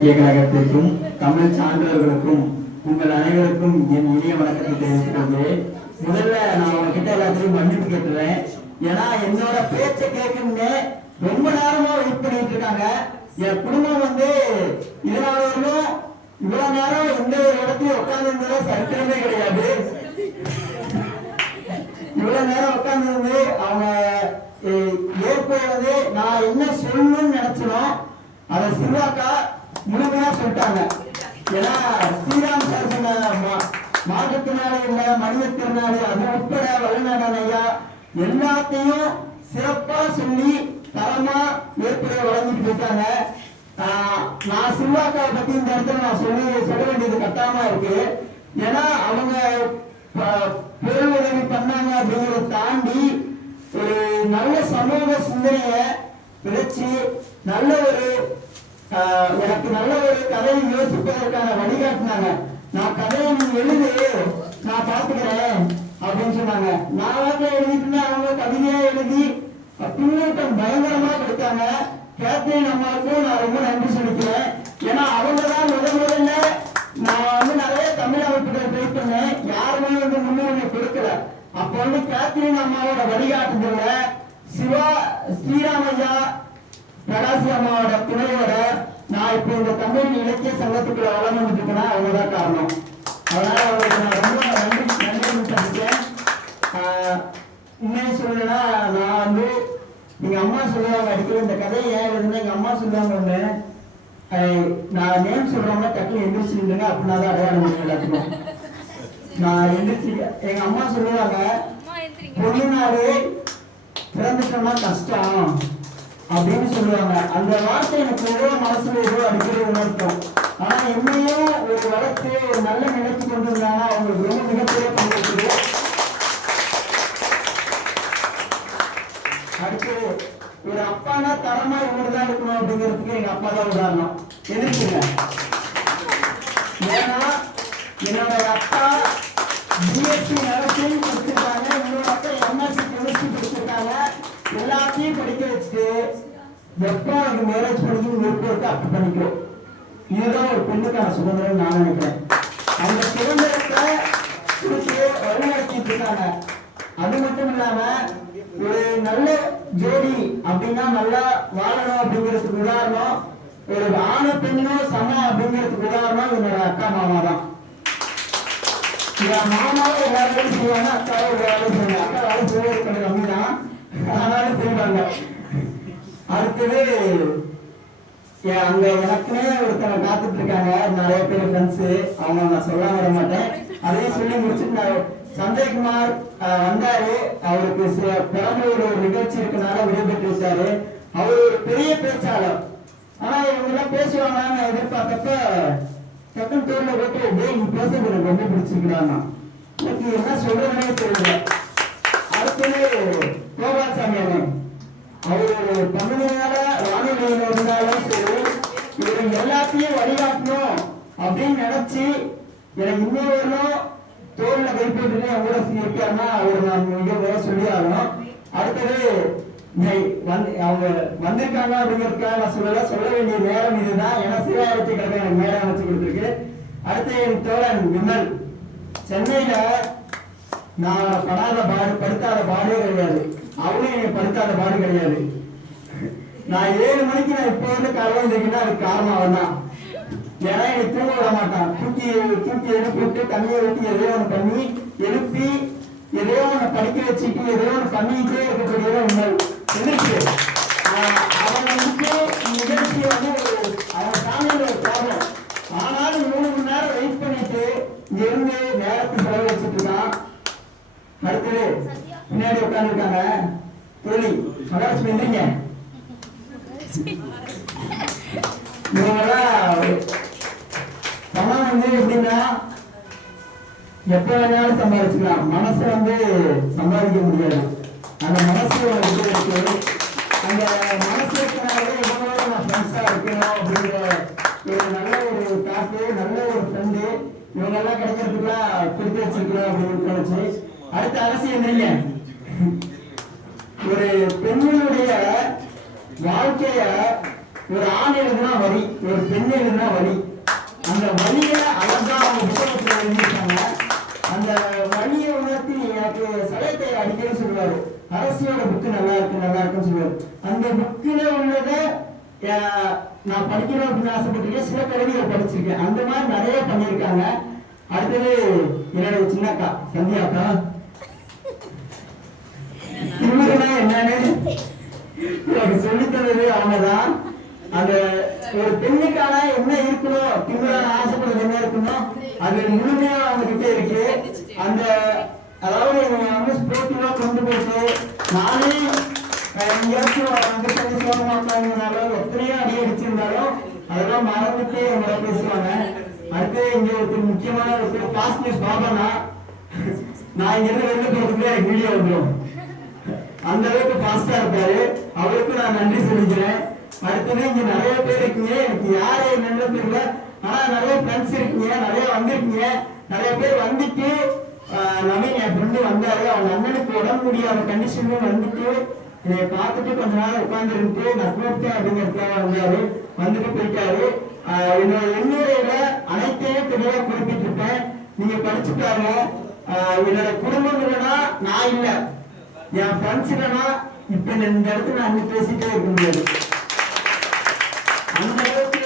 கழகத்திற்கும் தமிழ் சான்றிதழ்களுக்கும் உங்கள் அனைவருக்கும் என் இனிய வணக்கத்தை தெரிவித்துக் முதல்ல நான் உங்ககிட்ட எல்லாத்தையும் மன்னிப்பு கேட்டுறேன். ஏன்னா என்னோட பேச்சை கேட்கணும்னு ரொம்ப நேரமா வெயிட் பண்ணிட்டு இருக்காங்க. என் குடும்பம் வந்து இதனால இவ்வளவு நேரம் எந்த ஒரு இடத்துலயும் உட்கார்ந்து இருந்ததா சரித்திரமே கிடையாது. இவ்வளவு நேரம் உட்கார்ந்து அவங்க அஹ், ஏற்படுவது நான் என்ன சொல்லணும்னு நினைச்சனோ அதை சிவாக்கா முழுமையா சொல்லிட்டாங்க. ஏன்னா ஸ்ரீராம் சார் சொன்ன மா- மாற்றுத்திறனாளி இல்ல மனிதத்திறனாளி அது உட்பட வல்லநாடன் ஐயா எல்லாத்தையும் சிறப்பா சொல்லி தரமா ஏற்புடைய வழங்கிட்டு போயிட்டாங்க. நான் சிவாக்காவை பத்தி இந்த இடத்துல நான் சொல்லி சொல்ல வேண்டியது கட்டாயமா இருக்கு. ஏன்னா அவங்க ப- பொருள் உதவி பண்ணாங்க அப்படிங்கிறத தாண்டி ஒரு நல்ல சமூக சிந்தனைய விதைச்சு நல்ல ஒரு எனக்கு நல்ல ஒரு கதையை யோசிப்பதற்கான வழிகாட்டினாங்க. நான் கதையை நீ எழுது நான் பாத்துக்கிறேன் அப்படின்னு சொன்னாங்க. நான் வந்து எழுதிட்டு அவங்க கவிதையா எழுதி பின்னூட்டம் பயங்கரமா கொடுத்தாங்க. கேத்ரின் அம்மாவுக்கும் நான் ரொம்ப நன்றி சொல்லிக்கிறேன். ஏன்னா அவங்க தான் முதல் முதல்ல நான் வந்து நிறைய தமிழ் அமைப்புகள் ட்ரை பண்ணேன். யாருமே வந்து முன்னுரிமை கொடுக்கல. அப்ப வந்து கேத்ரின் அம்மாவோட வழிகாட்டுதல்ல சிவா ஸ்ரீராமையா பிரகாசி அம்மாவோட துணையோட நான் இப்போ இந்த தமிழ் இலக்கிய சங்கத்துக்குள்ள வளம் வந்துட்டு இருக்கேன்னா அவங்கதான் காரணம். அதனால அவங்களுக்கு நான் ரொம்ப நன்றி நன்றி தெரிவிச்சேன் உண்மையை சொல்லணும்னா நான் வந்து எங்க அம்மா சொல்லுவாங்க அடிக்கடி இந்த கதையை ஏன் எழுதுனா எங்க அம்மா சொல்லுவாங்க ஒண்ணு. நான் நேம் சொல்றவங்க டக்குனு எந்திரிச்சு நின்றுங்க அப்படின்னா தான் அடையாளம் முடியும் எல்லாத்துக்கும். நான் எந்திரிச்சு எங்க அம்மா சொல்லுவாங்க பொண்ணுனாலே பிறந்துட்டோம்னா கஷ்டம். அப்படின்னு சொல்லுவாங்க. அந்த வார்த்தை எனக்கு ஏதோ மனசுல ஏதோ அடிக்கடி உணர்த்தும். ஆனா என்னையே ஒரு வளர்த்து ஒரு நல்ல நினைத்து கொண்டு வந்தாங்கன்னா அவங்களுக்கு ரொம்ப மிகப்பெரிய பங்கு இருக்குது. அடுத்து ஒரு அப்பானா தரமா இவங்க தான் இருக்கணும் அப்படிங்கிறதுக்கு எங்க அப்பா தான் உதாரணம். எதிர்ப்புங்க ஏன்னா என்னோட அப்பா ஜிஎஸ்டி நர்சிங் கொடுத்து இன்னொரு அப்பா எம்எஸ்சி கெமிஸ்ட்ரி படிச்சிருக்காங்க எல்லாத்தையும் படிக்க வச்சுட்டு எப்போ எனக்கு மேரேஜ் பண்ணிக்கணும் விருப்பத்தை இருக்கு அப்படி பண்ணிக்கிறோம். இதுதான் ஒரு பெண்ணுக்கான சுதந்திரம் நான் நினைக்கிறேன். அந்த சுதந்திரத்தை கொடுத்து வழிநடத்திட்டு இருக்காங்க. அது மட்டும் இல்லாம ஒரு நல்ல ஜோடி அப்படின்னா நல்லா வாழணும் அப்படிங்கிறதுக்கு உதாரணம் ஒரு ஆண பெண்ணும் சம அப்படிங்கிறதுக்கு உதாரணம் என்னோட அக்கா மாமா தான். மாமாவும் எல்லா வேலையும் செய்வாங்க அக்காவும் ஒரு வேலை செய்வாங்க அக்கா வேலை செய்வது கம்மி தான் ஆனாலும் செய்வாங்க. அடுத்தது அங்க எனக்குமே ஒருத்தனை காத்துட்டு இருக்காங்க நிறைய பேர் ஃப்ரெண்ட்ஸ் அவங்க நான் சொல்ல வர மாட்டேன். அதையும் சொல்லி முடிச்சுட்டு நான் சஞ்சய்குமார் வந்தாரு. அவருக்கு சில பெரம்பலூர் ஒரு நிகழ்ச்சி இருக்கனால விடைபெற்று விட்டாரு. அவர் ஒரு பெரிய பேச்சாளர். ஆனா இவங்க எல்லாம் பேசுவாங்கன்னு எதிர்பார்த்தப்ப டக்குன்னு தோல்ல போட்டு டேய் நீ பேசுறது எனக்கு ரொம்ப பிடிச்சிருக்கிறான் எனக்கு என்ன சொல்றதுனே தெரியல. அடுத்தது அவர் தமிழ்நாட வானொலியில இருந்தாலும் சரி இவர் எல்லாத்தையும் வழிகாட்டணும் அப்படின்னு நினைச்சு எனக்கு இன்னொரு வரணும் தோல்ல கைப்பற்றி என் இருக்காருன்னா அவர் நான் மிக வேற சொல்லி ஆகணும். அடுத்தது இந்த வந்து அவங்க வந்திருக்காங்க அப்படிங்கிறதுக்காக நான் சொல்லல சொல்ல வேண்டிய நேரம் இதுதான். ஏன்னா சிவாயத்தை கிழமை எனக்கு மேடம் அமைச்சு கொடுத்துருக்கு. அடுத்து என் தோழன் விமல். சென்னையில நான் படாத பாடு படுத்தாத பாடே கிடையாது. அவனும் என்னை படுத்தாத பாடு கிடையாது. நான் ஏழு மணிக்கு நான் இப்போ வந்து காலையில் இருந்தீங்கன்னா அதுக்கு காரணம் அவன் தான் ஏன்னா என்னை தூங்க விட மாட்டான். தூக்கி தூக்கி எழுப்பிட்டு தண்ணியை ஊற்றி எதையோ ஒன்று பண்ணி எழுப்பி எதையோ ஒன்று படிக்க வச்சுட்டு எதையோ ஒன்று பண்ணிக்கிட்டே இருக்கக்கூடியதான் உண்மை எதிர்ப்பு ஆஹ் அவன் நிகழ்ச்சி வந்து ஒரு- அவன் ஃபேமிலியில் ஒரு ப்ராப்ளம் ஆனாலும் மூணு மணி நேரம் வெயிட் பண்ணிட்டு இருந்து நேரத்தை செலவழிச்சிட்டு இருக்கான். அடுத்தது பின்னாடி உட்காந்துருக்காங்க தோழி மகாலட்சுமி எந்திரிங்க. இவங்கெல்லாம் பணம் வந்து எப்படின்னா எப்ப வேணாலும் சம்பாதிச்சுக்கலாம். மனசு வந்து சம்பாதிக்க முடியாது. அந்த மனசு வந்து இருக்கு. அந்த மனசு இருக்கிறனால எவ்வளோ நான் ஃப்ரெண்ட்ஸா இருக்கணும் அப்படிங்கிற ஒரு நல்ல ஒரு காப்பு நல்ல ஒரு ஃப்ரெண்டு இவங்க எல்லாம் கிடைக்கிறதுக்குலாம் கொடுத்து வச்சிருக்கணும் அப்படின்னு நினைச்சு அடுத்த அரசியல் இல்லைங்க ஒரு பெண்ணினுடைய வாழ்க்கைய ஒரு ஆண் எழுதுனா வரி ஒரு பெண் எழுதுனா வரி அந்த வலியை அழகா அவங்க புத்தகத்துல எழுதியிருக்காங்க. அந்த வழியை உணர்த்தி எனக்கு சலத்தை அடிக்கடி சொல்லுவாரு. அரசியோட புக்கு நல்லா இருக்கு நல்லா இருக்குன்னு சொல்லுவாரு. அந்த புக்கில் உள்ளதை நான் படிக்கணும் அப்படின்னு ஆசைப்பட்டிருக்கேன். சில கவிதைகள் படிச்சிருக்கேன். அந்த மாதிரி நிறைய பண்ணியிருக்காங்க. அடுத்தது என்னோட சின்னக்கா சந்தியாக்கா. என்னன்னு? எனக்கு சொல்லித் தந்தது அவங்கதான். அந்த ஒரு பெண்ணுக்கான என்ன இருக்கணும் திமிரான ஆசைப்படுறது என்ன இருக்கணும் அது முழுமையா அவங்க கிட்ட இருக்கு. அந்த அதாவது என்னை வந்து ஸ்போர்ட்டிவா கொண்டு போயிட்டு நானே அஹ், எங்கேயாச்சும் வந்து சொல்லி சொல்ல மாட்டாங்கனாலும் எத்தனையோ அடி அடிச்சிருந்தாலும் அதெல்லாம் மறந்துட்டு அவங்கள பேசுவாங்க. அடுத்து இங்க ஒருத்தர் முக்கியமான ஒருத்தர் ஃபாஸ்ட் நியூஸ் பாபனா நான் இங்க இருந்து வெளில போறதுக்குள்ளே எனக்கு வீடியோ வந்துடும் அந்த அளவுக்கு ஃபாஸ்டா இருப்பாரு. அவருக்கும் நான் நன்றி சொல்லிக்கிறேன். அடுத்தது இங்க நிறைய பேர் இருக்கீங்க. எனக்கு யாரு என்னன்னு தெரியல ஆனா நிறைய ஃப்ரெண்ட்ஸ் இருக்கீங்க. நிறைய வந்திருக்கீங்க. நிறைய பேர் வந்துட்டு ஆஹ், நவீன் என் ஃப்ரெண்டு வந்தாரு. அவங்க அண்ணனுக்கு உடம்பு முடியாத கண்டிஷன்ல வந்துட்டு என்னை பார்த்துட்டு கொஞ்ச நாள் உட்கார்ந்து நான் கூப்பிட்டேன் அப்படிங்கிறதுக்காக வந்தாரு. வந்துட்டு போயிட்டாரு. என்னோட எண்ணுரையில அனைத்தையும் தெளிவா குறிப்பிட்டிருப்பேன். நீங்க படிச்சு என்னோட குடும்பம் இல்லைன்னா நான் இல்லை. என் ஃப்ரெண்ட்ஸ் இல்லைன்னா இப்ப இந்த இடத்துல நான் வந்து பேசிட்டே இருக்க முடியாது. அந்த அளவுக்கு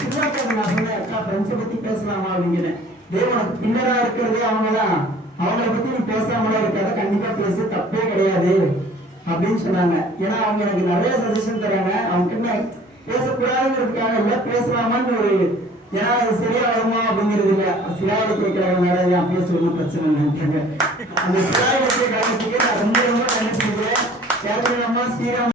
சிவாக்காக நான் சொன்னேன் அக்கா ஃப்ரெண்ட்ஸை பத்தி பேசலாமா? அப்படிங்கிறேன் டேய் பின்னரா இருக்கிறதே அவங்கதான். அவங்கள பத்தி நீ பேசாமலாம் இருக்காத கண்டிப்பா பேசு தப்பே கிடையாது அப்படின்னு சொன்னாங்க. ஏன்னா அவங்க எனக்கு நிறைய சஜஷன் தராங்க. அவங்க கிட்ட பேசக்கூடாதுங்கிறதுக்காக இல்ல பேசலாமான்னு ஒரு ஏன்னா அது சரியா வருமா அப்படிங்கிறது இல்ல. சிலாவை கேட்கிறாங்க மேடம் ஏன் சொல்லணும் பிரச்சனை நினைக்கிறாங்க அந்த சிலாவை கேட்கறதுக்கு நான் ரொம்ப ரொம்ப நன்றி கேரளமா ஸ்ரீராம்